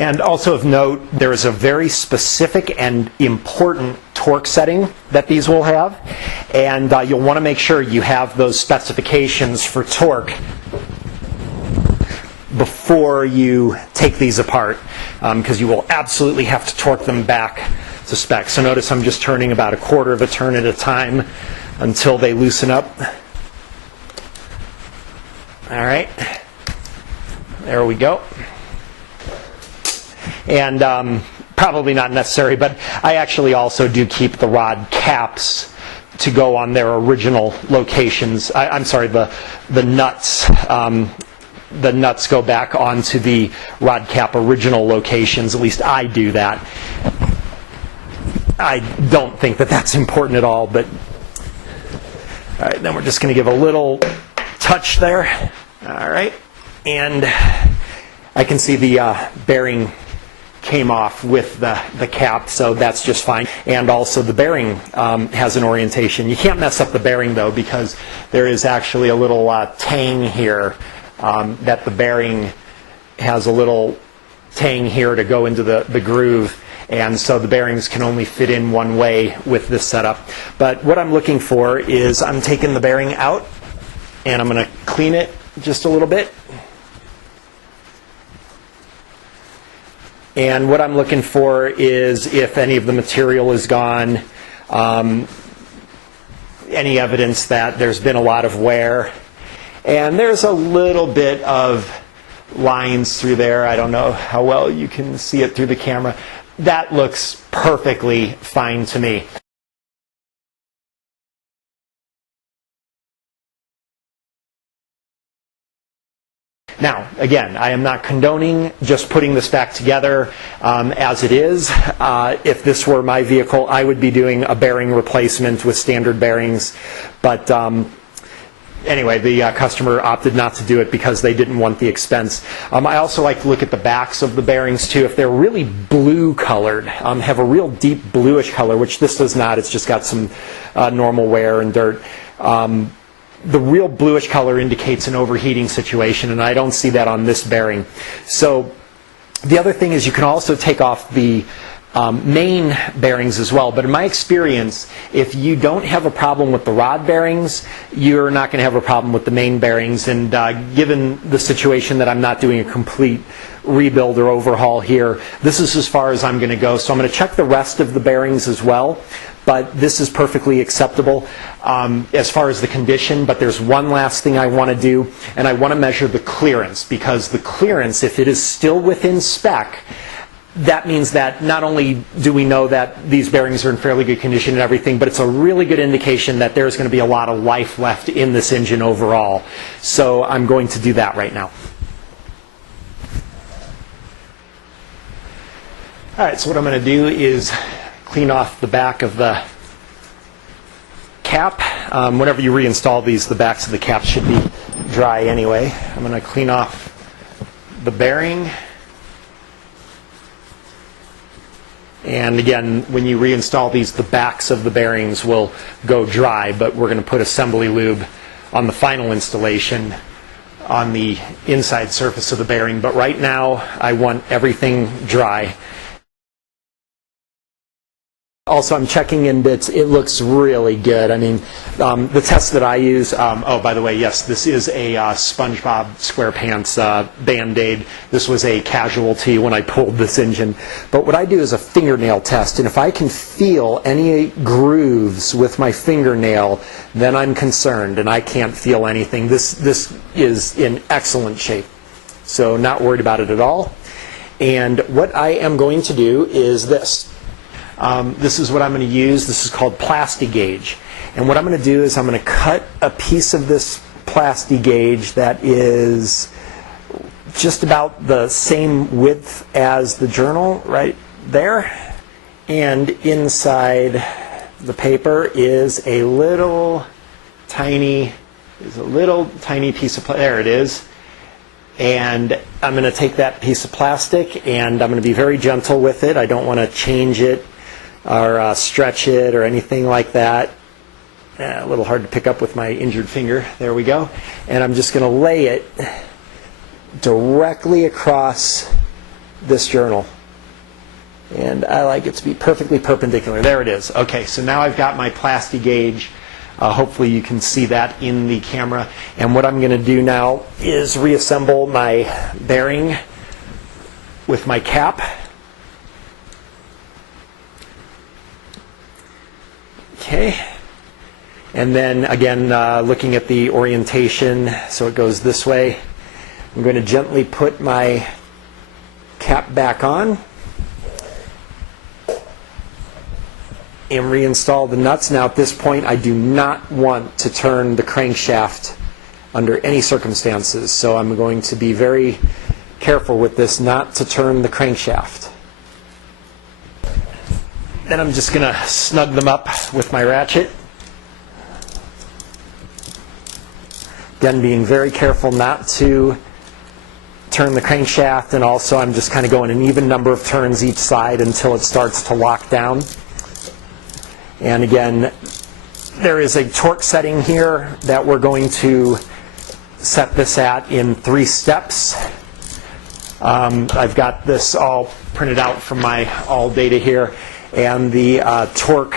And also of note, there is a very specific and important torque setting that these will have, and you'll want to make sure you have those specifications for torque before you take these apart, because you will absolutely have to torque them back to spec. So notice I'm just turning about 1/4 of a turn at a time until they loosen up. All right, there we go. And probably not necessary, but I actually also do keep the rod caps to go on their original locations. I'm sorry, the nuts. The nuts go back onto the rod cap original locations. At least I do that. I don't think that that's important at all, but all right, then we're just going to give a little touch there. All right, and I can see the bearing came off with the cap, so that's just fine. And also the bearing has an orientation. You can't mess up the bearing though, because there is actually a little tang here that the bearing has a little tang here to go into the groove, and so the bearings can only fit in one way with this setup. But what I'm looking for is I'm taking the bearing out and I'm going to clean it just a little bit. And what I'm looking for is if any of the material is gone, any evidence that there's been a lot of wear. And there's a little bit of lines through there. I don't know how well you can see it through the camera. That looks perfectly fine to me. Now, again, I am not condoning just putting this back together as it is. If this were my vehicle, I would be doing a bearing replacement with standard bearings. But anyway, the customer opted not to do it because they didn't want the expense. I also like to look at the backs of the bearings too. If they're really blue colored, have a real deep bluish color, which this does not. It's just got some normal wear and dirt. The real bluish color indicates an overheating situation, and I don't see that on this bearing. So the other thing is you can also take off the main bearings as well, but in my experience, if you don't have a problem with the rod bearings, you're not going to have a problem with the main bearings. And given the situation that I'm not doing a complete rebuild or overhaul here, this is as far as I'm going to go. So I'm going to check the rest of the bearings as well, but this is perfectly acceptable as far as the condition. But there's one last thing I want to do, and I want to measure the clearance, because the clearance, if it is still within spec, that means that not only do we know that these bearings are in fairly good condition and everything, but it's a really good indication that there's going to be a lot of life left in this engine overall. So I'm going to do that right now. All right, so what I'm going to do is clean off the back of the cap. Whenever you reinstall these, the backs of the caps should be dry anyway. I'm going to clean off the bearing. And again, when you reinstall these, the backs of the bearings will go dry, but we're going to put assembly lube on the final installation on the inside surface of the bearing. But right now, I want everything dry. Also, I'm checking in bits. It looks really good. I mean, the test that I use, oh, by the way, yes, this is a SpongeBob SquarePants Band-Aid. This was a casualty when I pulled this engine. But what I do is a fingernail test, and if I can feel any grooves with my fingernail, then I'm concerned, and I can't feel anything. This is in excellent shape, so not worried about it at all. And what I am going to do is this. This is what I'm going to use. This is called Plasti-Gauge. And what I'm going to do is I'm going to cut a piece of this Plasti-Gauge that is just about the same width as the journal right there. And inside the paper is a little tiny piece of, there it is. And I'm going to take that piece of plastic and I'm going to be very gentle with it. I don't want to change it or stretch it or anything like that. A little hard to pick up with my injured finger. There we go. And I'm just going to lay it directly across this journal. And I like it to be perfectly perpendicular. There it is. Okay, so now I've got my plasti gauge. Hopefully you can see that in the camera. And what I'm going to do now is reassemble my bearing with my cap. Okay. And then again, looking at the orientation, so it goes this way. I'm going to gently put my cap back on and reinstall the nuts. Now at this point I do not want to turn the crankshaft under any circumstances, so I'm going to be very careful with this not to turn the crankshaft. Then I'm just going to snug them up with my ratchet. Again, being very careful not to turn the crankshaft, and also I'm just kind of going an even number of turns each side until it starts to lock down. And again, there is a torque setting here that we're going to set this at in 3 steps. I've got this all printed out from my all data here, and the torque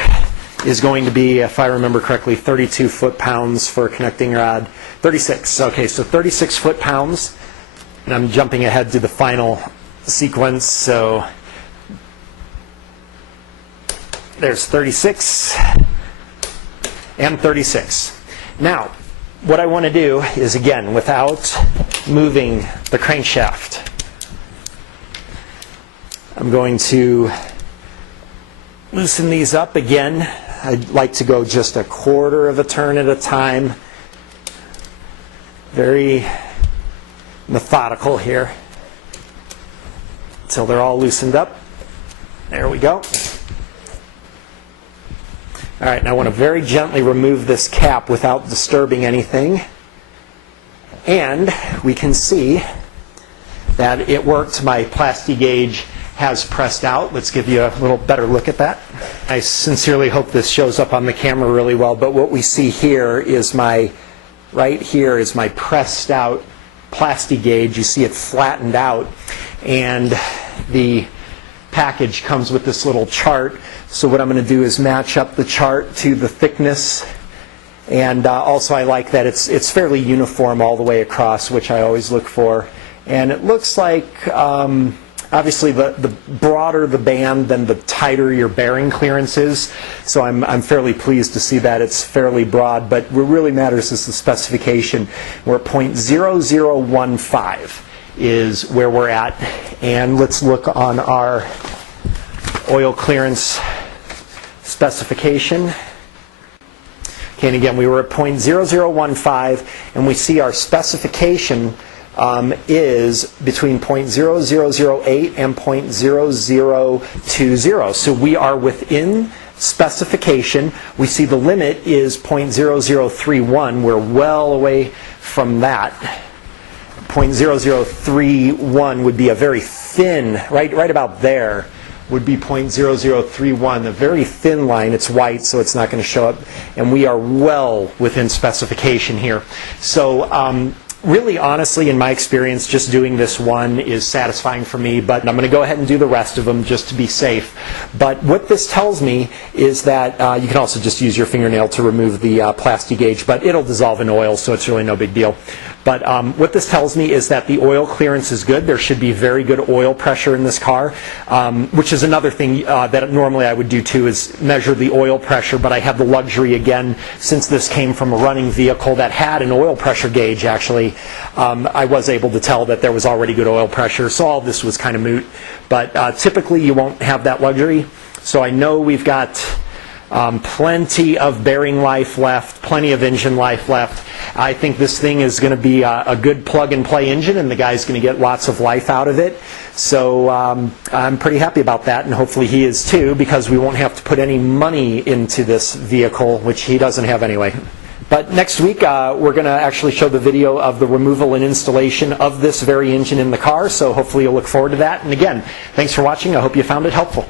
is going to be, if I remember correctly, 32 foot-pounds for a connecting rod. 36. Okay, so 36 foot-pounds. And I'm jumping ahead to the final sequence, so there's 36 and 36. Now, what I want to do is, again, without moving the crankshaft, I'm going to loosen these up again. I'd like to go just a quarter of a turn at a time. Very methodical here until they're all loosened up. There we go. All right, now I want to very gently remove this cap without disturbing anything. And we can see that it worked. My plasti gauge has pressed out. Let's give you a little better look at that. I sincerely hope this shows up on the camera really well, but what we see here is right here is my pressed out plasti gauge. You see it flattened out, and the package comes with this little chart. So what I'm going to do is match up the chart to the thickness, and also I like that it's fairly uniform all the way across, which I always look for. And it looks like obviously the broader the band, then the tighter your bearing clearance is. So I'm fairly pleased to see that it's fairly broad, but what really matters is the specification. We're at 0.0015 is where we're at. And let's look on our oil clearance specification. Okay, and again, we were at 0.0015, and we see our specification is between 0.0008 and 0.0020. So we are within specification. We see the limit is 0.0031. We're well away from that. 0.0031 would be a very thin, right about there would be 0.0031, a very thin line. It's white, so it's not going to show up. And we are well within specification here. So really, honestly, in my experience, just doing this one is satisfying for me, but I'm going to go ahead and do the rest of them just to be safe. But what this tells me is that you can also just use your fingernail to remove the plasti gauge, but it'll dissolve in oil, so it's really no big deal. But what this tells me is that the oil clearance is good. There should be very good oil pressure in this car, which is another thing that normally I would do too, is measure the oil pressure. But I have the luxury, again, since this came from a running vehicle that had an oil pressure gauge, actually, I was able to tell that there was already good oil pressure. So all this was kind of moot. But typically you won't have that luxury. So I know we've got plenty of bearing life left, plenty of engine life left. I think this thing is going to be a good plug-and-play engine, and the guy's going to get lots of life out of it. So I'm pretty happy about that, and hopefully he is too, because we won't have to put any money into this vehicle, which he doesn't have anyway. But next week, we're going to actually show the video of the removal and installation of this very engine in the car, so hopefully you'll look forward to that. And again, thanks for watching. I hope you found it helpful.